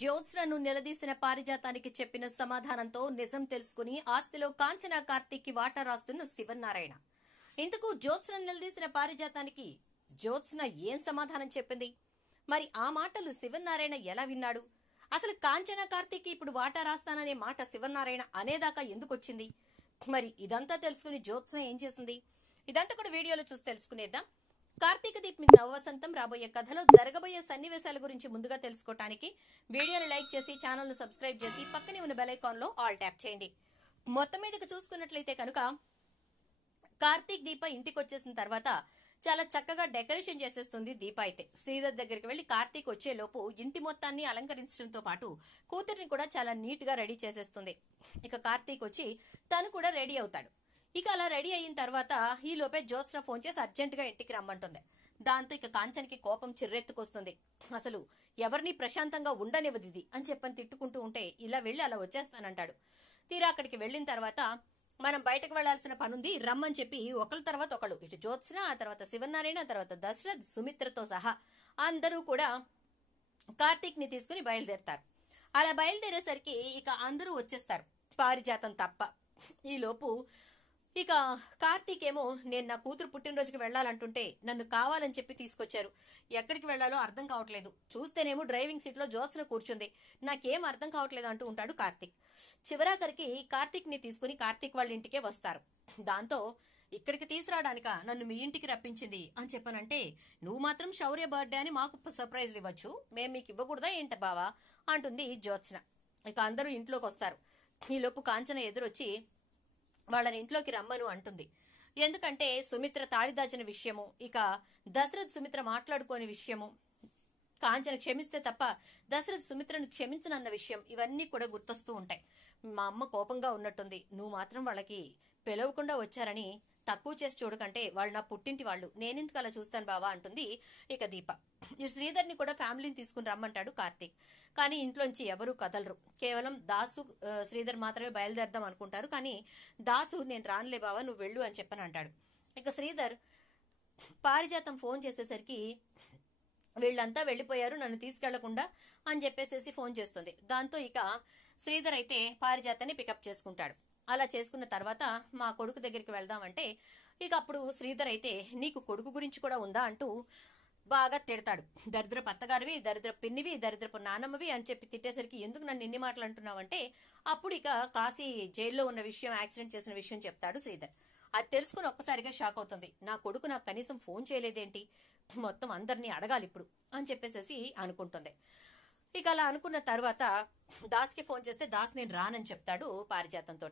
జ్యోత్స్నను నిలదీసిన పారిజాతానికి చెప్పిన సమాధానంతో నిజం తెలుసుకుని ఆస్తిలో కాంచన కార్తీక్ కి వాటా రాస్తున్న శివనారాయణ. ఇంతకు జ్యోత్స్నను నిలదీసిన పారిజాతానికి జ్యోత్స్న ఏం సమాధానం చెప్పింది? మరి ఆ మాటలు శివనారాయణ ఎలా విన్నాడు? అసలు కాంచన కార్తీక్ ఇప్పుడు వాటా రాస్తాననే మాట శివనారాయణ అనేదాకా ఎందుకు వచ్చింది? మరి ఇదంతా తెలుసుకుని జ్యోత్స్న ఏం చేసింది? ఇదంతా కూడా వీడియోలో చూసి తెలుసుకునేద్దాం. కార్తీక దీప్ మీద నవవసంతం రాబోయే కథలో జరగబోయే సన్నివేశాల గురించి ముందుగా తెలుసుకోవడానికి వీడియోని లైక్ చేసి ఛానల్ ను సబ్స్క్రైబ్ చేసి పక్కనే ఉన్న బెల్ ఐకాన్ లో ఆల్ ట్యాప్ చేయండి. మొత్తం మీదకి చూసుకున్నట్లయితే కనుక కార్తీక్ దీప ఇంటికి వచ్చేసిన తర్వాత చాలా చక్కగా డెకరేషన్ చేసేస్తుంది దీప. అయితే శ్రీధర్ దగ్గరికి వెళ్లి కార్తీక్ వచ్చే లోపు ఇంటి మొత్తాన్ని అలంకరించడంతో పాటు కూతురిని కూడా చాలా నీట్ గా రెడీ చేసేస్తుంది. ఇక కార్తీక్ వచ్చి తను కూడా రెడీ అవుతాడు. ఇక అలా రెడీ అయిన తర్వాత ఈ లోపే జ్యోత్స్న ఫోన్ చేసి అర్జెంట్ గా ఇంటికి రమ్మంటుంది. దాంతో ఇక కాంచన్కి కోపం చిర్రెత్తుకొస్తుంది. అసలు ఎవరిని ప్రశాంతంగా ఉండనివ్వదిది అని చెప్పని తిట్టుకుంటూ ఉంటే ఇలా వెళ్లి అలా వచ్చేస్తానంటాడు. తీరా అక్కడికి వెళ్లిన తర్వాత మనం బయటకు వెళ్లాల్సిన పనుంది రమ్మని చెప్పి ఒకళ్ళ తర్వాత ఒకళ్ళు, ఇటు జ్యోత్స్న, ఆ తర్వాత శివనారాయణ, ఆ తర్వాత దశరథ్, సుమిత్రతో సహా అందరూ కూడా కార్తీక్ ని తీసుకుని బయలుదేరతారు. అలా బయలుదేరేసరికి ఇక అందరూ వచ్చేస్తారు, పారిజాతం తప్ప. ఈ లోపు ఇక కార్తీక్ ఏమో నేను నా కూతురు పుట్టినరోజుకి వెళ్లాలంటుంటే నన్ను కావాలని చెప్పి తీసుకొచ్చారు. ఎక్కడికి వెళ్లాలో అర్థం కావట్లేదు. చూస్తేనేమో డ్రైవింగ్ సీట్ లో జ్యోత్స్న కూర్చుంది. నాకేం అర్థం కావట్లేదు అంటూ ఉంటాడు కార్తీక్. చివరాఖరికి కార్తీక్ ని తీసుకుని కార్తీక్ వాళ్ళ ఇంటికే వస్తారు. దాంతో ఇక్కడికి తీసుకురావడానిక నన్ను మీ ఇంటికి రప్పించింది అని చెప్పనంటే, నువ్వు మాత్రం శౌర్య బర్త్డే అని మాకు సర్ప్రైజ్ ఇవ్వచ్చు, మేము మీకు ఇవ్వకూడదా ఏంట బావా అంటుంది జ్యోత్స్న. ఇక అందరూ ఇంట్లోకి వస్తారు. ఈలోపు కాంచన ఎదురొచ్చి వాళ్ళని ఇంట్లోకి రమ్మను అంటుంది. ఎందుకంటే సుమిత్ర తాళిదాచిన విషయము, ఇక దశరథ్ సుమిత్ర మాట్లాడుకోని విషయము, కాంచన క్షమిస్తే తప్ప దశరథ్ సుమిత్రను క్షమించనన్న విషయం ఇవన్నీ కూడా గుర్తొస్తూ ఉంటాయి. మా అమ్మ కోపంగా ఉన్నట్టుంది, నువ్వు మాత్రం వాళ్ళకి పిలవకుండా వచ్చారని తక్కువ చేసి చూడకంటే వాళ్ళు నా పుట్టింటి వాళ్ళు, నేనెందుకు అలా చూస్తాను బావా అంటుంది ఇక దీప. ఈ శ్రీధర్ని కూడా ఫ్యామిలీని తీసుకుని రమ్మంటాడు కార్తీక్. కానీ ఇంట్లోంచి ఎవరూ కదలరు. కేవలం దాసు శ్రీధర్ మాత్రమే బయలుదేరదాం అనుకుంటారు. కానీ దాసు నేను రానులే బావా నువ్వు వెళ్ళు అని చెప్పని అంటాడు. ఇక శ్రీధర్ పారిజాతం ఫోన్ చేసేసరికి వీళ్ళంతా వెళ్ళిపోయారు నన్ను తీసుకెళ్లకుండా అని చెప్పేసేసి ఫోన్ చేస్తుంది. దాంతో ఇక శ్రీధర్ అయితే పారిజాతాన్ని పికప్ చేసుకుంటాడు. అలా చేసుకున్న తర్వాత మా కొడుకు దగ్గరికి వెళ్దామంటే ఇక అప్పుడు శ్రీధర్ అయితే నీకు కొడుకు గురించి కూడా ఉందా అంటూ బాగా తిడతాడు. దరిద్రపు అత్తగారివి, దరిద్రపు పిన్నివి, దరిద్రపు నానమ్మవి అని చెప్పి తిట్టేసరికి ఎందుకు నన్ను ఎన్ని మాటలు అంటున్నావంటే అప్పుడు ఇక కాశీ జైల్లో ఉన్న విషయం, యాక్సిడెంట్ చేసిన విషయం చెప్తాడు శ్రీధర్. అది తెలుసుకుని ఒక్కసారిగా షాక్ అవుతుంది. నా కొడుకు నాకు కనీసం ఫోన్ చేయలేదేంటి, మొత్తం అందరినీ అడగాలి ఇప్పుడు అని చెప్పేసేసి అనుకుంటుంది. ఇక అలా అనుకున్న తర్వాత దాస్కి ఫోన్ చేస్తే దాస్ నేను రానని చెప్తాడు పారిజాతంతో.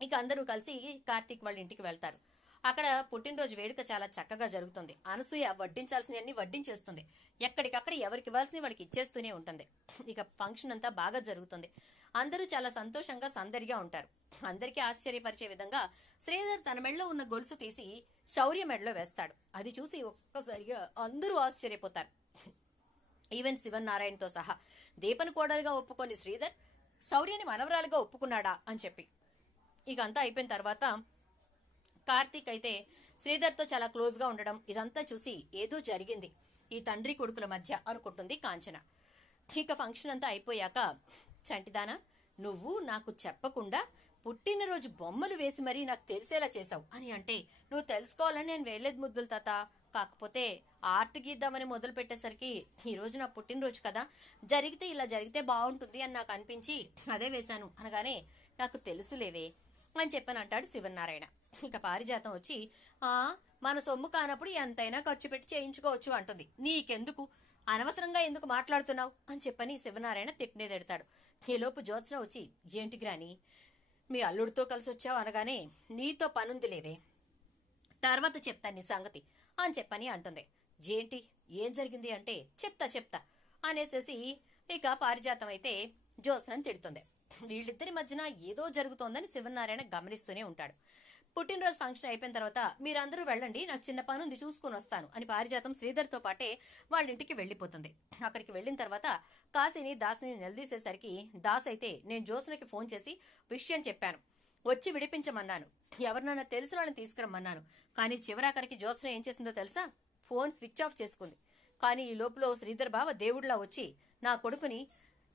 ఇక అందరూ కలిసి కార్తీక్ వాళ్ళ ఇంటికి వెళ్తారు. అక్కడ పుట్టినరోజు వేడుక చాలా చక్కగా జరుగుతుంది. అనసూయ వడ్డించాల్సినవన్నీ వడ్డించేస్తుంది. ఎక్కడికక్కడ ఎవరికి ఇవ్వాల్సిన వాళ్ళకి ఇచ్చేస్తూనే ఉంటుంది. ఇక ఫంక్షన్ అంతా బాగా జరుగుతుంది. అందరూ చాలా సంతోషంగా సందడిగా ఉంటారు. అందరికీ ఆశ్చర్యపరిచే విధంగా శ్రీధర్ తన మెడలో ఉన్న గొలుసు తీసి శౌర్య మెడలో వేస్తాడు. అది చూసి ఒక్కసారిగా అందరూ ఆశ్చర్యపోతారు, ఈవెన్ శివనారాయణతో సహా. దీపను కోడలుగా ఒప్పుకొని శ్రీధర్ శౌర్యని మనవరాలుగా ఒప్పుకున్నాడా అని చెప్పి. ఇక అంతా అయిపోయిన తర్వాత కార్తీక్ అయితే శ్రీధర్తో చాలా క్లోజ్ గా ఉండడం ఇదంతా చూసి ఏదో జరిగింది ఈ తండ్రి కొడుకుల మధ్య అనుకుంటుంది కాంచన. ఇక ఫంక్షన్ అంతా అయిపోయాక చంటిదానా నువ్వు నాకు చెప్పకుండా పుట్టినరోజు బొమ్మలు వేసి మరీ నాకు తెలిసేలా చేసావు అని అంటే, నువ్వు తెలుసుకోవాలని నేను వేయలేదు ముద్దులు తాత, కాకపోతే ఆర్ట్ గీద్దామని మొదలు పెట్టేసరికి ఈ రోజు నా పుట్టినరోజు కదా, జరిగితే ఇలా జరిగితే బాగుంటుంది అని నాకు అనిపించి అదే వేశాను అనగానే నాకు తెలుసులేవే అని చెప్పని అంటాడు శివనారాయణ. ఇక పారిజాతం వచ్చి మన సొమ్ము కానప్పుడు ఎంతైనా ఖర్చు పెట్టి చేయించుకోవచ్చు అంటుంది. నీకెందుకు, అనవసరంగా ఎందుకు మాట్లాడుతున్నావు అని చెప్పని శివనారాయణ తిట్టినేదెడతాడు. ఈలోపు జ్యోత్స్న వచ్చి ఏంటి గ్రాని మీ అల్లుడితో కలిసి వచ్చావు అనగానే నీతో పనుందిలేవే, తర్వాత చెప్తాను నీ సంగతి అని చెప్పని అంటుంది. ఏంటి ఏం జరిగింది అంటే చెప్తా అనేసేసి ఇక పారిజాతం అయితే జ్యోత్స్నని తిడుతుంది. వీళ్ళిద్దరి మధ్యన ఏదో జరుగుతోందని శివనారాయణ గమనిస్తూనే ఉంటాడు. పుట్టినరోజు ఫంక్షన్ అయిపోయిన తర్వాత మీరందరూ వెళ్ళండి, నాకు చిన్న పని ఉంది చూసుకుని వస్తాను అని పారిజాతం శ్రీధర్తో పాటే వాళ్ళ ఇంటికి వెళ్ళిపోతుంది. అక్కడికి వెళ్ళిన తర్వాత కాశీని దాస్ని నిలదీసేసరికి దాస్ అయితే నేను జ్యోత్స్నకి ఫోన్ చేసి విషయం చెప్పాను, వచ్చి విడిపించమన్నాను, ఎవరినైనా తెలిసిన వాళ్ళని తీసుకురమ్మన్నాను. కానీ చివరాఖరికి జ్యోత్స్న ఏం చేసిందో తెలుసా, ఫోన్ స్విచ్ ఆఫ్ చేసుకుంది. కానీ ఈ లోపల శ్రీధర్ బావ దేవుడిలా వచ్చి నా కొడుకుని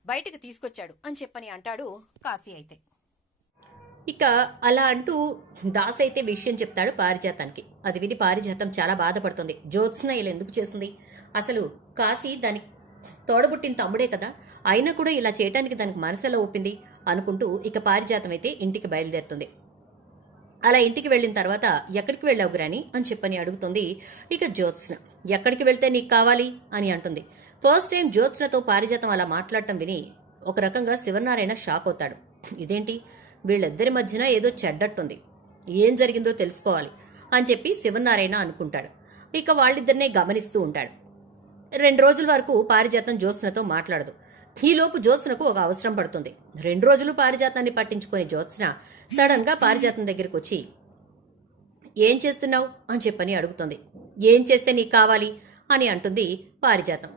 బయటకు తీసుకొచ్చాడు అని చెప్పని అంటాడు కాశీ అయితే. ఇక అలా అంటూ దాస్ అయితే విషయం చెప్తాడు పారిజాతానికి. అది విని పారిజాతం చాలా బాధపడుతుంది. జ్యోత్స్న ఇలా ఎందుకు చేస్తుంది, అసలు కాశీ దానికి తోడబుట్టిన తమ్ముడే కదా, అయినా కూడా ఇలా చేయటానికి దానికి మనసులో ఒప్పింది అనుకుంటూ ఇక పారిజాతం అయితే ఇంటికి బయలుదేరుతుంది. అలా ఇంటికి వెళ్ళిన తర్వాత ఎక్కడికి వెళ్ళావు గ్రాని అని చెప్పని అడుగుతుంది ఇక జ్యోత్స్న. ఎక్కడికి వెళ్తే నీకు కావాలి అని అంటుంది. ఫస్ట్ టైం జ్యోత్స్నతో పారిజాతం అలా మాట్లాడటం విని ఒక రకంగా శివనారాయణ షాక్ అవుతాడు. ఇదేంటి, వీళ్ళిద్దరి మధ్యన ఏదో చెడ్డట్టుంది, ఏం జరిగిందో తెలుసుకోవాలి అని చెప్పి శివనారాయణ అనుకుంటాడు. ఇక వాళ్ళిద్దరినే గమనిస్తూ ఉంటాడు. 2 రోజుల వరకు పారిజాతం జ్యోత్స్నతో మాట్లాడదు. ఈలోపు జ్యోత్స్నకు ఒక అవసరం పడుతుంది. 2 రోజులు పారిజాతాన్ని పట్టించుకునే జ్యోత్స్న సడన్ గా పారిజాతం దగ్గరికి వచ్చి ఏం చేస్తున్నావు అని చెప్పని అడుగుతుంది. ఏం చేస్తే నీకు కావాలి అని అంటుంది పారిజాతం.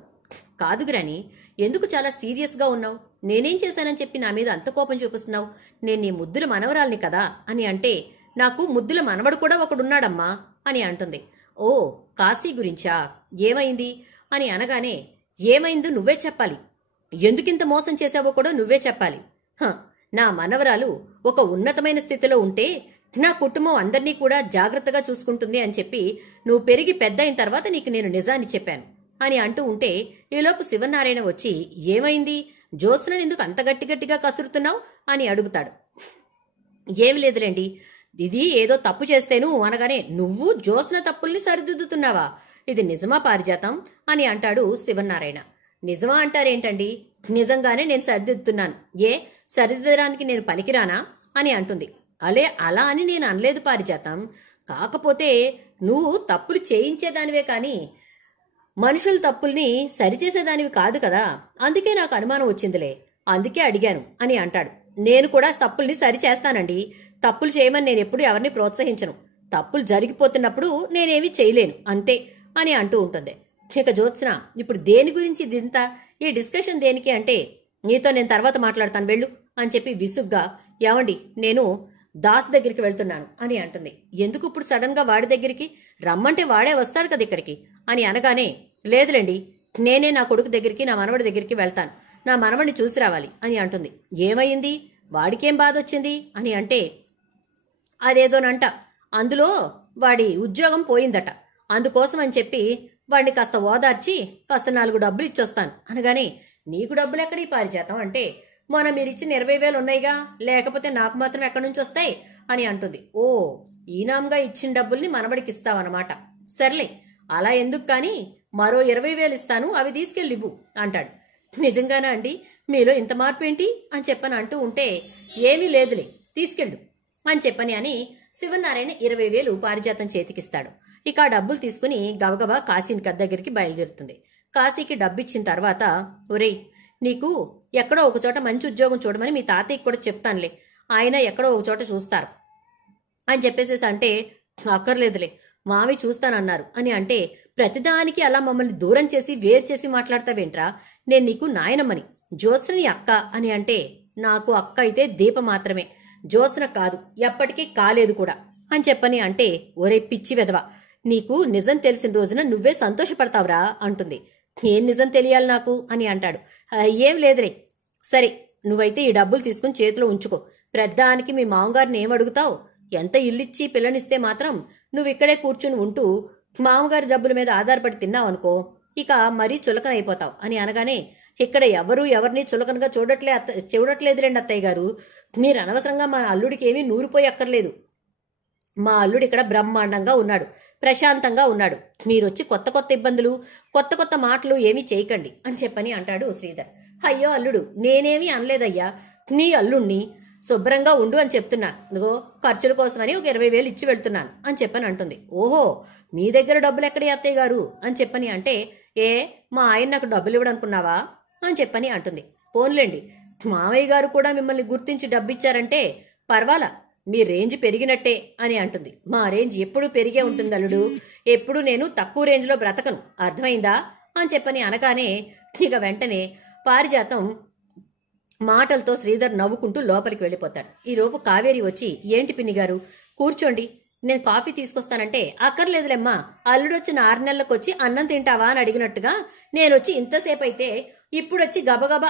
కాదు గ్రాని, ఎందుకు చాలా సీరియస్ గా ఉన్నావు, నేనేం చేశానని చెప్పి నా మీద అంత కోపం చూపిస్తున్నావు, నేను నీ ముద్దుల మనవరాల్ని కదా అని అంటే, నాకు ముద్దుల మనవడు కూడా ఒకడున్నాడమ్మా అని అంటుంది. ఓ, కాశీ గురించా, ఏమైంది అని అనగానే, ఏమైందో నువ్వే చెప్పాలి, ఎందుకింత మోసం చేశావో కూడా నువ్వే చెప్పాలి. నా మనవరాలు ఒక ఉన్నతమైన స్థితిలో ఉంటే నా కుటుంబం అందరినీ కూడా జాగ్రత్తగా చూసుకుంటుంది అని చెప్పి నువ్వు పెరిగి పెద్ద అయిన తర్వాత నీకు నేను నిజాన్ని చెప్పాను అని అంటూ ఉంటే, ఈలోపు శివనారాయణ వచ్చి ఏమైంది, జ్యోత్స్నని ఎందుకు అంత గట్టిగా కసురుతున్నావు అని అడుగుతాడు. ఏమి లేదులేండి, ఇది ఏదో తప్పు చేస్తేను అనగానే నువ్వు జ్యోత్స్న తప్పుల్ని సరిదిద్దుతున్నావా, ఇది నిజమా పారిజాతం అని అంటాడు శివనారాయణ. నిజమా అంటారేంటండి, నిజంగానే నేను సరిదిద్దుతున్నాను, ఏ సరిదిద్దడానికి నేను పనికిరానా అని అంటుంది. అలా అని నేను అనలేదు పారిజాతం, కాకపోతే నువ్వు తప్పులు చేయించేదానివే కానీ మనుషుల తప్పుల్ని సరిచేసేదానివి కాదు కదా, అందుకే నాకు అనుమానం వచ్చిందిలే, అందుకే అడిగాను అని అంటాడు. నేను కూడా తప్పుల్ని సరిచేస్తానండి, తప్పులు చేయమని నేను ఎప్పుడు ఎవరిని ప్రోత్సహించను, తప్పులు జరిగిపోతున్నప్పుడు నేనేమీ చేయలేను అంతే అని అంటూ ఉంటుంది. ఇక జ్యోత్స్న, ఇప్పుడు దేని గురించి దింత ఈ డిస్కషన్ దేనికి అంటే, నీతో నేను తర్వాత మాట్లాడతాను వెళ్ళు అని చెప్పి విసుగ్గా, ఏమండి నేను దాస్ దగ్గరికి వెళ్తున్నాను అని అంటుంది. ఎందుకు ఇప్పుడు సడన్ గా వాడి దగ్గరికి, రమ్మంటే వాడే వస్తాడు కదా ఇక్కడికి అని అనగానే, లేదులేండి నేనే నా కొడుకు దగ్గరికి నా మనవడి దగ్గరికి వెళ్తాను, నా మనవడిని చూసి రావాలి అని అంటుంది. ఏమైంది, వాడికేం బాధ వచ్చింది అని అంటే, అదేదోనంట, అందులో వాడి ఉద్యోగం పోయిందట, అందుకోసం అని చెప్పి వాడిని కాస్త ఓదార్చి కాస్త 4 డబ్బులు ఇచ్చొస్తాను అనగానే, నీకు డబ్బులు ఎక్కడి పారిజాతం అంటే, మొన్న మీరిచ్చిన 20,000 ఉన్నాయిగా, లేకపోతే నాకు మాత్రం ఎక్కడి నుంచి వస్తాయి అని అంటుంది. ఓ, ఈనాంగా ఇచ్చిన డబ్బుల్ని మనవడికి ఇస్తావన్నమాట, సర్లే అలా ఎందుకు కానీ మరో 20,000 ఇస్తాను, అవి తీసుకెళ్ళివ్వు అంటాడు. నిజంగానా అండి, మీలో ఇంత మార్పు ఏంటి అని చెప్పని అంటూ ఉంటే, ఏమీ లేదులే తీసుకెళ్ళు అని చెప్పని అని శివనారాయణ 20,000 పారిజాతం చేతికిస్తాడు. ఇక ఆ డబ్బులు తీసుకుని గబగబా కాశీని దగ్గరికి బయలుదేరుతుంది. కాశీకి డబ్బిచ్చిన తర్వాత, ఒరేయ్ నీకు ఎక్కడో ఒక చోట మంచి ఉద్యోగం చూడమని మీ తాతయ్యకి కూడా చెప్తానులే, ఆయన ఎక్కడో ఒక చోట చూస్తారు అని చెప్పేసేసి అంటే, అక్కర్లేదులే మావి చూస్తానన్నారు అని అంటే, ప్రతిదానికి అలా మమ్మల్ని దూరం చేసి వేరు చేసి మాట్లాడతావేంట్రా, నేను నీకు నాయనమ్మని, జ్యోత్స్నని అక్క అని అంటే, నాకు అక్క అయితే దీప మాత్రమే, జ్యోత్స్న కాదు, ఎప్పటికీ కాలేదు కూడా అని చెప్పని అంటే, ఒరే పిచ్చి వెదవా, నీకు నిజం తెలిసిన రోజున నువ్వే సంతోషపడతావురా అంటుంది. ఏం నిజం తెలియాలి నాకు అని అంటాడు. ఏం లేదురే, సరే నువ్వైతే ఈ డబ్బులు తీసుకుని చేతిలో ఉంచుకో, పెద్దానికి మీ మామగారిని ఏం అడుగుతావు, ఎంత ఇల్లిచ్చి పిల్లనిస్తే మాత్రం నువ్వు ఇక్కడే కూర్చుని ఉంటూ మామగారి డబ్బుల మీద ఆధారపడి తిన్నావనుకో, ఇక మరీ చులకన అయిపోతావు అని అనగానే, ఇక్కడ ఎవరిని చులకనగా చూడట్లేదులేండి అత్తయ్య గారు, మీరు అనవసరంగా మా అల్లుడికి ఏమీ నూరిపోయి అక్కర్లేదు, మా అల్లుడు ఇక్కడ బ్రహ్మాండంగా ఉన్నాడు, ప్రశాంతంగా ఉన్నాడు, మీరొచ్చి కొత్త ఇబ్బందులు కొత్త మాటలు ఏమీ చేయకండి అని చెప్పని అంటాడు శ్రీధర్. అయ్యో అల్లుడు, నేనేమీ అనలేదయ్యా, నీ అల్లుణ్ణి శుభ్రంగా ఉండు అని చెప్తున్నాను, ఇదిగో ఖర్చుల కోసమని ఒక 20,000 ఇచ్చి వెళ్తున్నాను అని చెప్పని అంటుంది. ఓహో, మీ దగ్గర డబ్బులు ఎక్కడే అత్తయ్య గారు అని చెప్పని అంటే, ఏ మా ఆయన నాకు డబ్బులు ఇవ్వడనుకున్నావా అని చెప్పని అంటుంది. పోన్లేండి, మామయ్య గారు కూడా మిమ్మల్ని గుర్తించి డబ్బిచ్చారంటే పర్వాలా, మీ రేంజ్ పెరిగినట్టే అని అంటుంది. మా రేంజ్ ఎప్పుడు పెరిగే ఉంటుంది అల్లుడు, ఎప్పుడు నేను తక్కువ రేంజ్లో బ్రతకను, అర్థమైందా అని చెప్పని అనగానే, ఇక వెంటనే పారిజాతం మాటలతో శ్రీధర్ నవ్వుకుంటూ లోపలికి వెళ్ళిపోతాడు. ఈలోపు కావేరి వచ్చి, ఏంటి పిన్ని గారు కూర్చోండి, నేను కాఫీ తీసుకొస్తానంటే అక్కర్లేదులేమ్మా, అల్లుడొచ్చిన 6 నెలలకు వచ్చి అన్నం తింటావా అని అడిగినట్టుగా నేనొచ్చి ఇంతసేపు అయితే ఇప్పుడొచ్చి గబగబా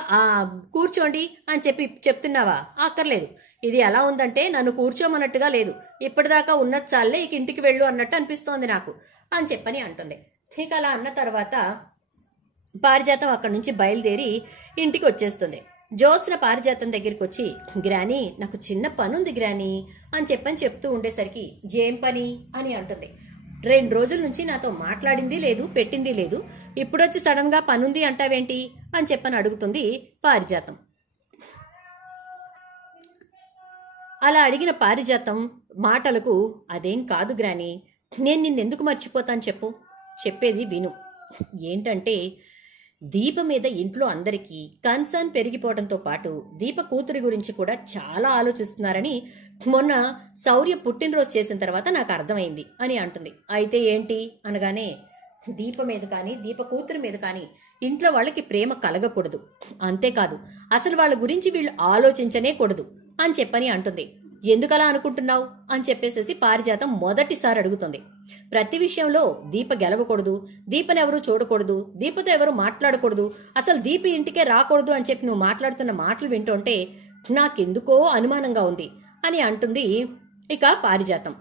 కూర్చోండి అని చెప్తున్నావా? అక్కర్లేదు. ఇది ఎలా ఉందంటే నన్ను కూర్చోమన్నట్టుగా లేదు, ఇప్పటిదాకా ఉన్నది చాలే, ఇక ఇంటికి వెళ్ళు అన్నట్టు అనిపిస్తోంది నాకు అని చెప్పని అంటుంది. ఇక అలా అన్న తర్వాత పారిజాతం అక్కడి నుంచి బయలుదేరి ఇంటికి వచ్చేస్తుంది. జ్యోత్స్న పారిజాతం దగ్గరికి వచ్చి, గ్రాని నాకు చిన్న పనుంది గ్రాని అని చెప్తూ ఉండేసరికి, ఏం పని అని అంటుంది. 2 రోజుల నుంచి నాతో మాట్లాడింది లేదు, పెట్టింది లేదు, ఇప్పుడొచ్చి సడన్ గా పనుంది అంటావేంటి అని అడుగుతుంది పారిజాతం. అలా అడిగిన పారిజాతం మాటలకు, అదేం కాదు గ్రాని, నేను నిన్నెందుకు మర్చిపోతాను చెప్పు, చెప్పేది విను. ఏంటంటే దీప మీద ఇంట్లో అందరికీ కన్సర్న్ పెరిగిపోవడంతో పాటు దీప కూతురి గురించి కూడా చాలా ఆలోచిస్తున్నారని మొన్న శౌర్య పుట్టినరోజు చేసిన తర్వాత నాకు అర్థమైంది అని అంటుంది. అయితే ఏంటి అనగానే, దీప మీద కానీ దీప కూతురి మీద కానీ ఇంట్లో వాళ్ళకి ప్రేమ కలగకూడదు, అంతేకాదు అసలు వాళ్ళ గురించి వీళ్ళు ఆలోచించనే కూడదు అని అంటుంది. ఎందుకలా అనుకుంటున్నావు అని చెప్పేసేసి పారిజాతం మొదటిసారి అడుగుతుంది. ప్రతి విషయంలో దీప గెలవకూడదు, దీపనెవరూ చూడకూడదు, దీపతో ఎవరు మాట్లాడకూడదు, అసలు దీప ఇంటికే రాకూడదు అని చెప్పి నువ్వు మాట్లాడుతున్న మాటలు వింటుంటే నాకెందుకో అనుమానంగా ఉంది అని అంటుంది. ఇక పారిజాతం,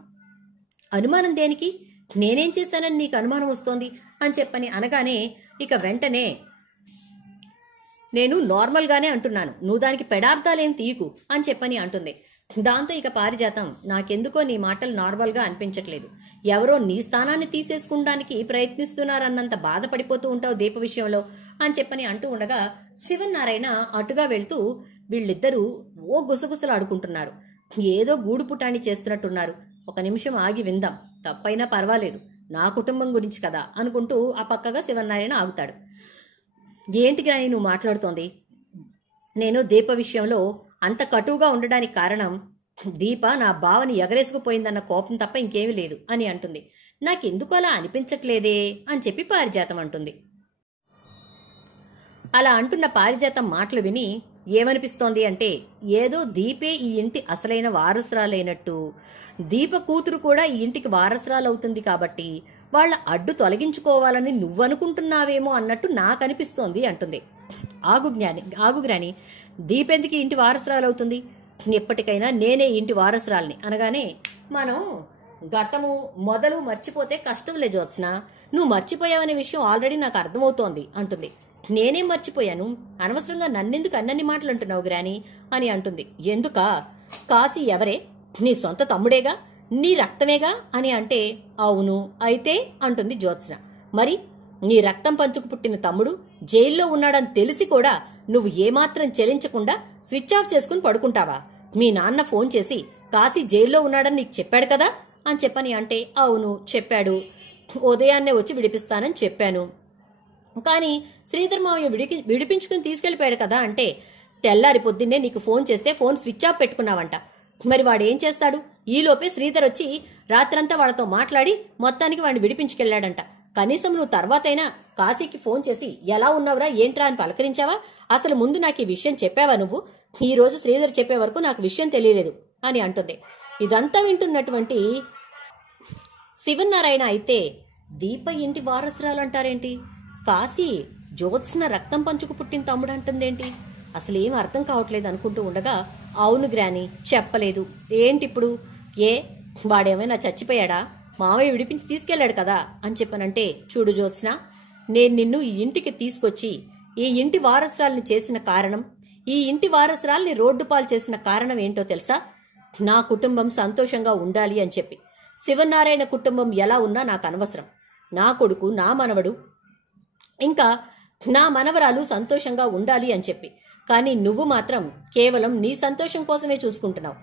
అనుమానం దేనికి, నేనేం చేశానని నీకు అనుమానం వస్తోంది అని అనగానే ఇక వెంటనే, నేను నార్మల్ గానే అంటున్నాను, నువ్వు దానికి పెడార్థాలేం తీయకు అని అంటుంది. దాంతో ఇక పారిజాతం, నాకెందుకో నీ మాటలు నార్మల్ గా అనిపించట్లేదు, ఎవరో నీ స్థానాన్ని తీసేసుకుంటానికి ప్రయత్నిస్తున్నారన్నంత బాధపడిపోతూ ఉంటావు దీప విషయంలో అని అంటూ ఉండగా శివనారాయణ అటుగా వెళ్తూ వీళ్ళిద్దరూ ఓ గుసగుసలు ఆడుకుంటున్నారు, ఏదో గూడు పుటాన్ని చేస్తున్నట్టున్నారు, ఒక నిమిషం ఆగి విందాం, తప్పైనా పర్వాలేదు, నా కుటుంబం గురించి కదా అనుకుంటూ ఆ పక్కగా శివనారాయణ ఆగుతాడు. ఏంటి గ్రాని నువ్వు మాట్లాడుతోంది, నేను దీప విషయంలో అంత కటువుగా ఉండడానికి కారణం దీప నా బావని ఎగరేసుకుపోయిందన్న కోపం తప్ప ఇంకేమీ లేదు అని అంటుంది. నాకెందుకు అలా అనిపించట్లేదే అని పారిజాతం అంటుంది. అలా అంటున్న పారిజాతం మాటలు విని ఏమనిపిస్తోంది అంటే, ఏదో దీపే ఈ ఇంటి అసలైన వారసురాలైనట్టు, దీప కూతురు కూడా ఈ ఇంటికి వారసురాలవుతుంది కాబట్టి వాళ్ళ అడ్డు తొలగించుకోవాలని నువ్వనుకుంటున్నావేమో అన్నట్టు నాకనిపిస్తోంది అంటుంది. ఆగు గ్రాని, దీపెందుకు ఇంటి వారసురాలవుతుంది, ఎప్పటికైనా నేనే ఇంటి వారసురాల్ని అనగానే, మనం గతము మొదలు మర్చిపోతే కష్టంలే జ్యోత్స్న, నువ్వు మర్చిపోయావనే విషయం ఆల్రెడీ నాకు అర్థమవుతోంది అంటుంది. నేనేం మర్చిపోయాను, అనవసరంగా నన్నెందుకు అన్నన్ని మాటలు అంటున్నావు గ్రాని అని అంటుంది. ఎందుకా, కాశీ ఎవరే, నీ సొంత తమ్ముడేగా, నీ రక్తమేగా అని అంటే, అవును అయితే అంటుంది జ్యోత్స్న. మరి నీ రక్తం పంచుకు పుట్టిన తమ్ముడు జైల్లో ఉన్నాడని తెలిసి కూడా నువ్వు ఏమాత్రం చెలించకుండా స్విచ్ ఆఫ్ చేసుకుని పడుకుంటావా? మీ నాన్న ఫోన్ చేసి కాశీ జైల్లో ఉన్నాడని నీకు చెప్పాడు కదా అని అంటే, అవును చెప్పాడు, ఉదయాన్నే వచ్చి విడిపిస్తానని చెప్పాను, కానీ శ్రీధర్ మావయ్య విడిపించుకుని తీసుకెళ్లిపోయాడు కదా అంటే, తెల్లారి పొద్దున్నే నీకు ఫోన్ చేస్తే ఫోన్ స్విచ్ ఆఫ్ పెట్టుకున్నావంట, మరి వాడేం చేస్తాడు, ఈలోపే శ్రీధర్ వచ్చి రాత్రంతా వాడితో మాట్లాడి మొత్తానికి వాడిని విడిపించుకెళ్లాడంట. కనీసం నువ్వు తర్వాతైనా కాశీకి ఫోన్ చేసి ఎలా ఉన్నావురా ఏంట్రా అని పలకరించావా? అసలు ముందు నాకు ఈ విషయం చెప్పావా నువ్వు? ఈ రోజు శ్రీధర్ చెప్పే వరకు నాకు విషయం తెలియలేదు అని అంటుంది. ఇదంతా వింటున్నటువంటి శివనారాయణ అయితే, దీప ఇంటి వారసురాలంటారేంటి, కాశీ జ్యోత్స్న రక్తం పంచుకు పుట్టిన తమ్ముడు అంటుందేంటి, అసలేం అర్థం కావట్లేదు అనుకుంటూ ఉండగా, అవును గ్రాని చెప్పలేదు, ఏంటిప్పుడు, వాడేమైనా చచ్చిపోయాడా, మావయ్య విడిపించి తీసుకెళ్లాడు కదా అని చూడు జ్యోత్స్న, నేను నిన్ను ఈ ఇంటికి తీసుకొచ్చి ఈ ఇంటి వారసురాల్ని చేసిన కారణం, ఈ ఇంటి వారసురాల్ని రోడ్డు పాలు చేసిన కారణం ఏంటో తెలుసా? నా కుటుంబం సంతోషంగా ఉండాలి అని చెప్పి. శివనారాయణ కుటుంబం ఎలా ఉన్నా నాకు అనవసరం, నా కొడుకు, నా మనవడు, ఇంకా నా మనవరాలు సంతోషంగా ఉండాలి అని చెప్పి. కానీ నువ్వు మాత్రం కేవలం నీ సంతోషం కోసమే చూసుకుంటున్నావు,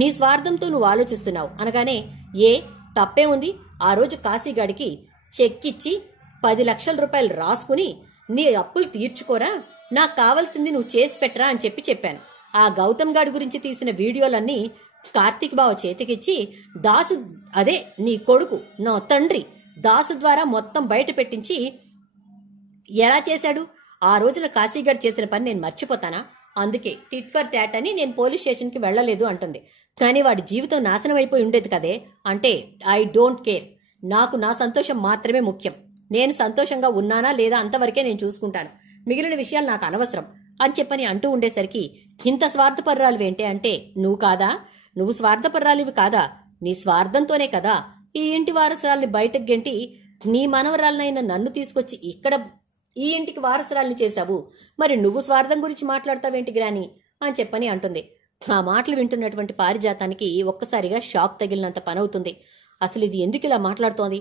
నీ స్వార్థంతో నువ్వు ఆలోచిస్తున్నావు అనగానే, తప్పే ఉంది, ఆ రోజు కాశీగాడికి చెక్కిచ్చి 10 లక్షల రూపాయలు రాసుకుని నీ అప్పులు తీర్చుకోరా, నాకు కావాల్సింది నువ్వు చేసి పెట్టరా అని చెప్పాను. ఆ గౌతమ్ గాడి గురించి తీసిన వీడియోలన్నీ కార్తీక్ బావ చేతికిచ్చి దాసు, అదే నీ కొడుకు, నా తండ్రి దాసు ద్వారా మొత్తం బయట పెట్టించి ఎలా చేశాడు? ఆ రోజున కాశీగాడు చేసిన పని నేను మర్చిపోతానా? అందుకే టిట్ ఫర్ టాట్ అని నేను పోలీస్ స్టేషన్కి వెళ్ళలేదు అంటుంది. కానీ వాడి జీవితం నాశనం అయిపోయి ఉండేది కదే. అంటే ఐ డోంట్ కేర్, నాకు నా సంతోషం మాత్రమే ముఖ్యం. నేను సంతోషంగా ఉన్నానా లేదా అంతవరకే నేను చూసుకుంటాను, మిగిలిన విషయాలు నాకు అనవసరం అని చెప్పని అంటూ ఉండేసరికి ఇంత స్వార్థపర్రాలివేంటే అంటే నువ్వు కాదా, నువ్వు స్వార్థపర్రాలివి కాదా, నీ స్వార్థంతోనే కదా ఈ ఇంటి వారసురాల్ని బయటకు గెంటి నీ మనవరాలనైనా నన్ను తీసుకొచ్చి ఇక్కడ ఈ ఇంటికి వారసురాల్ని చేశావు. మరి నువ్వు స్వార్థం గురించి మాట్లాడతావేంటి గ్రాని అని చెప్పని అంటుంది. ఆ మాటలు వింటున్నటువంటి పారిజాతానికి ఒక్కసారిగా షాక్ తగిలినంత పనవుతుంది. అసలు ఇది ఎందుకు ఇలా మాట్లాడుతోంది?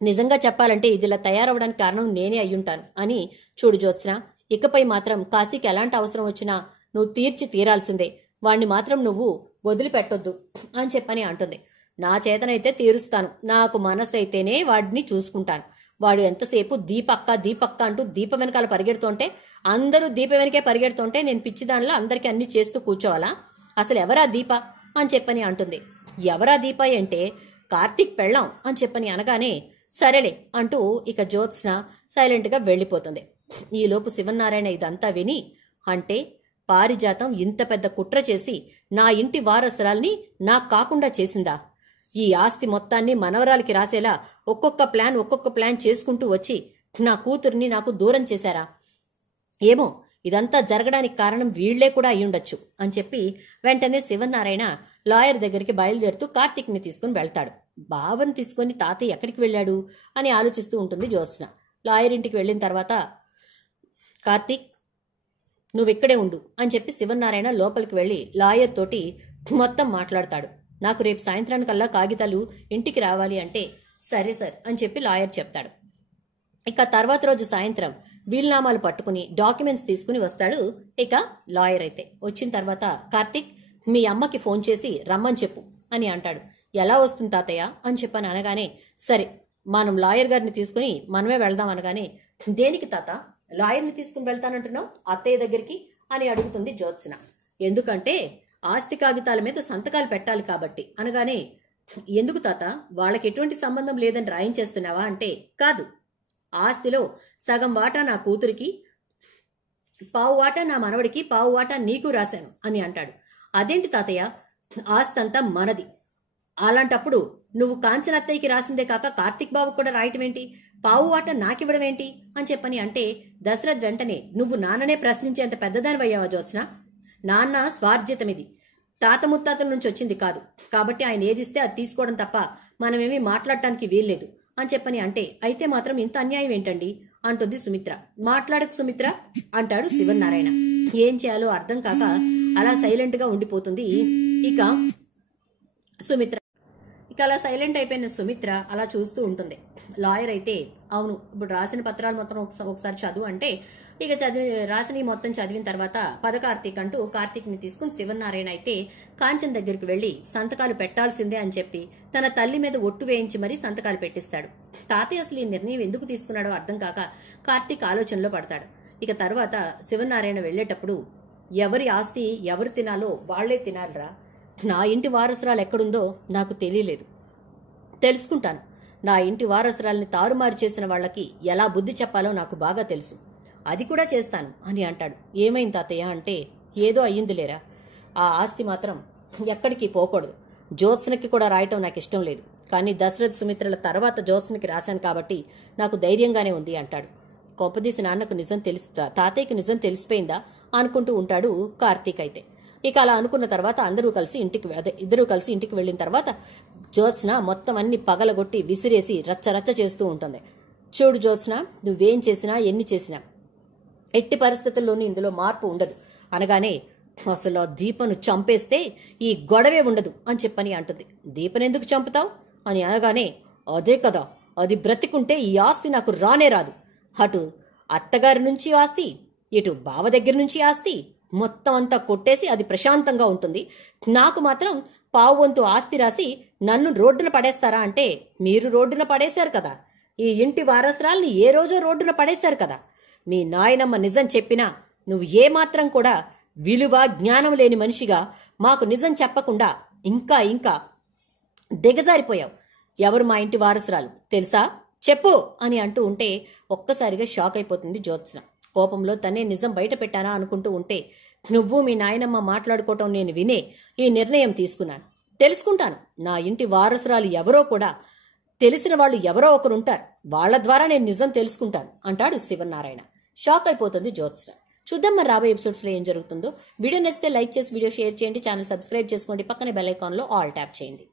నిజంగా చెప్పాలంటే ఇది ఇలా తయారవడానికి కారణం నేనే అయ్యుంటాను అని. చూడు జ్యోత్స్న, ఇకపై మాత్రం కాశీకి ఎలాంటి అవసరం వచ్చినా నువ్వు తీర్చి తీరాల్సిందే, వాణ్ణి మాత్రం నువ్వు వదిలిపెట్టొద్దు అని చెప్పని అంటుంది. నా చేతనైతే తీరుస్తాను, నాకు మనసు అయితేనే వాడిని చూసుకుంటాను. వాడు ఎంతసేపు దీపక్క దీపక్క అంటూ దీపం వెనకాల పరిగెడుతుంటే, అందరూ దీపం వెనకే పరిగెడుతుంటే నేను పిచ్చిదానిలో అందరికీ అన్ని చేస్తూ కూర్చోవాలా? అసలు ఎవరా దీప అని చెప్పని అంటుంది. ఎవరా దీప అంటే కార్తీక్ పెళ్ళాం అని చెప్పని అనగానే సరేలే అంటూ ఇక జ్యోత్స్న సైలెంట్ గా వెళ్లిపోతుంది. ఈలోపు శివనారాయణ ఇదంతా విని, అంటే పారిజాతం ఇంత పెద్ద కుట్ర చేసి నా ఇంటి వారసురాల్ని నాకు కాకుండా చేసిందా? ఈ ఆస్తి మొత్తాన్ని మనవరాలకి రాసేలా ఒక్కొక్క ప్లాన్ చేసుకుంటూ వచ్చి నా కూతుర్ని నాకు దూరం చేశారా? ఏమో, ఇదంతా జరగడానికి కారణం వీళ్లే కూడా అయ్యుండొచ్చు అని చెప్పి వెంటనే శివనారాయణ లాయర్ దగ్గరికి బయలుదేరుతూ కార్తీక్ని తీసుకుని వెళ్తాడు. బావని తీసుకుని తాతయ్య ఎక్కడికి వెళ్ళాడు అని ఆలోచిస్తూ ఉంటుంది జ్యోత్స్న. లాయర్ ఇంటికి వెళ్ళిన తర్వాత కార్తీక్ నువ్విక్కడే ఉండు అని చెప్పి శివనారాయణ లోపలికి వెళ్లి లాయర్ తోటి మొత్తం మాట్లాడతాడు. నాకు రేపు సాయంత్రానికల్లా కాగితాలు ఇంటికి రావాలి అంటే సరే సార్ అని చెప్పి లాయర్ చెప్తాడు. ఇక తర్వాత రోజు సాయంత్రం వీలునామాలు పట్టుకుని డాక్యుమెంట్స్ తీసుకుని వస్తాడు ఇక లాయర్. అయితే వచ్చిన తర్వాత కార్తీక్ మీ అమ్మకి ఫోన్ చేసి రమ్మని చెప్పు అని అంటాడు. ఎలా వస్తుంది తాతయ్య అని చెప్పని అనగానే సరే మనం లాయర్ గారిని తీసుకుని మనమే వెళ్దాం అనగానే దేనికి తాత లాయర్ని తీసుకుని వెళ్తానంటున్నావు అత్తయ్య దగ్గరికి అని అడుగుతుంది జ్యోత్స్న. ఎందుకంటే ఆస్తి కాగితాల మీద సంతకాలు పెట్టాలి కాబట్టి అనగానే ఎందుకు తాత వాళ్ళకి ఎటువంటి సంబంధం లేదని రాయించేస్తున్నావా అంటే కాదు, ఆస్తిలో సగం వాటా నా కూతురికి, పావు వాటా నా మనవడికి, పావు వాటా నీకు రాశాను అని అంటాడు. అదేంటి తాతయ్య, ఆస్తి అంతా మనది, అలాంటప్పుడు నువ్వు కాంచనత్తయ్యకి రాసిందే కాక కార్తీక్ బాబు కూడా రాయటం ఏంటి, పావు వాటా నాకివ్వడం ఏంటి అని చెప్పని అంటే దశరథ్ వెంటనే నువ్వు నాన్ననే ప్రశ్నించేంత పెద్దదానివయ్యావా జ్యోత్స్న? నాన్న స్వార్జితం ఇది, తాత ముత్తాతల నుంచి వచ్చింది కాదు, కాబట్టి ఆయన ఏదిస్తే అది తీసుకోవడం తప్ప మనమేమీ మాట్లాడటానికి వీల్లేదు అని చెప్పని అంటే అయితే మాత్రం ఇంత అన్యాయం ఏంటండి అంటుంది సుమిత్ర. మాట్లాడకు సుమిత్ర అంటాడు శివనారాయణ. ఏం చేయాలో అర్థం కాక అలా సైలెంట్ గా ఉండిపోతుంది ఇక సుమిత్ర. ఇక అలా సైలెంట్ అయిపోయిన సుమిత్ర అలా చూస్తూ ఉంటుంది. లాయర్ అయితే అవును ఇప్పుడు రాసిన పత్రాలు మొత్తం ఒకసారి చదువు అంటే ఇక రాసిన మొత్తం చదివిన తర్వాత పద కార్తీక్ అంటూ కార్తీక్ ని తీసుకుని శివనారాయణ అయితే కాంచన్ దగ్గరికి వెళ్లి సంతకాలు పెట్టాల్సిందే అని చెప్పి తన తల్లి మీద ఒట్టు వేయించి మరీ సంతకాలు పెట్టిస్తాడు. తాతయ్య అసలు ఈ నిర్ణయం ఎందుకు తీసుకున్నాడో అర్థం కాక కార్తీక్ ఆలోచనలో పడతాడు. ఇక తర్వాత శివనారాయణ వెళ్లేటప్పుడు ఎవరి ఆస్తి ఎవరు తినాలో వాళ్లే తినాలిరా, నా ఇంటి వారసురాలు ఎక్కడుందో నాకు తెలియలేదు, తెలుసుకుంటాను, నా ఇంటి వారసురాల్ని తారుమారు చేసిన వాళ్లకి ఎలా బుద్ధి చెప్పాలో నాకు బాగా తెలుసు, అది కూడా చేస్తాను అని అంటాడు. ఏమైంది తాతయ్య అంటే ఏదో అయ్యిందిలేరా, ఆ ఆస్తి మాత్రం ఎక్కడికి పోకూడదు, జ్యోత్స్నకి కూడా రాయటం నాకు ఇష్టం లేదు, కానీ దశరథ్ సుమిత్రల తర్వాత జ్యోత్స్నకి రాశాను కాబట్టి నాకు ధైర్యంగానే ఉంది అంటాడు. కోపదీసి నాన్నకు నిజం తాతయ్యకి నిజం తెలిసిపోయిందా అనుకుంటూ ఉంటాడు కార్తీక్ అయితే. ఇక అలా అనుకున్న తర్వాత ఇద్దరూ కలిసి ఇంటికి వెళ్లిన తర్వాత జ్యోత్స్న మొత్తం అన్ని పగలగొట్టి విసిరేసి రచ్చరచ్చ చేస్తూ ఉంటుంది. చూడు జ్యోత్స్న, నువ్వేం చేసినా ఎన్ని చేసినా ఎట్టి పరిస్థితుల్లోనూ ఇందులో మార్పు ఉండదు అనగానే అసలు దీపను చంపేస్తే ఈ గొడవే ఉండదు అని చెప్పని అంటుంది. దీపనెందుకు చంపుతావు అని అనగానే అదే కదా, అది బ్రతికుంటే ఈ ఆస్తి నాకు రానే రాదు, అటు అత్తగారి నుంచి ఆస్తి ఇటు బావ దగ్గర నుంచి ఆస్తి మొత్తం అంతా కొట్టేసి అది ప్రశాంతంగా ఉంటుంది, నాకు మాత్రం పావు వంతు ఆస్తి రాసి నన్ను రోడ్డున పడేస్తారా అంటే మీరు రోడ్డున పడేశారు కదా, ఈ ఇంటి వారసురాల్ని ఏ రోజో రోడ్డున పడేశారు కదా, మీ నాయనమ్మ నిజం చెప్పినా నువ్వు ఏమాత్రం కూడా విలువ జ్ఞానం లేని మనిషిగా మాకు నిజం చెప్పకుండా ఇంకా ఇంకా దిగజారిపోయావు, ఎవరు మా ఇంటి వారసురాలు తెలుసా చెప్పు అని అంటూ ఉంటే ఒక్కసారిగా షాక్ అయిపోతుంది జ్యోత్స్న. కోపంలో తనే నిజం బయట పెట్టానా అనుకుంటూ ఉంటే నువ్వు మీ నాయనమ్మ మాట్లాడుకోవటం నేను వినే ఈ నిర్ణయం తీసుకున్నాను. తెలుసుకుంటాను. నా ఇంటి వారసురాలు ఎవరో కూడా తెలిసిన వాళ్ళు ఎవరో ఒకరుంటారు. వాళ్ల ద్వారా నేను నిజం తెలుసుకుంటాను అంటాడు శివనారాయణ. షాక్ అయిపోతుంది జ్యోత్స్న. చూద్దాం మరి రాబోయే ఎపిసోడ్స్ లో ఏం జరుగుతుందో. వీడియో నచ్చితే లైక్ చేసి వీడియో షేర్ చేయండి. ఛానల్ సబ్స్క్రైబ్ చేసుకోండి. పక్కనే బెల్ ఐకాన్ లో ఆల్ ట్యాప్ చేయండి.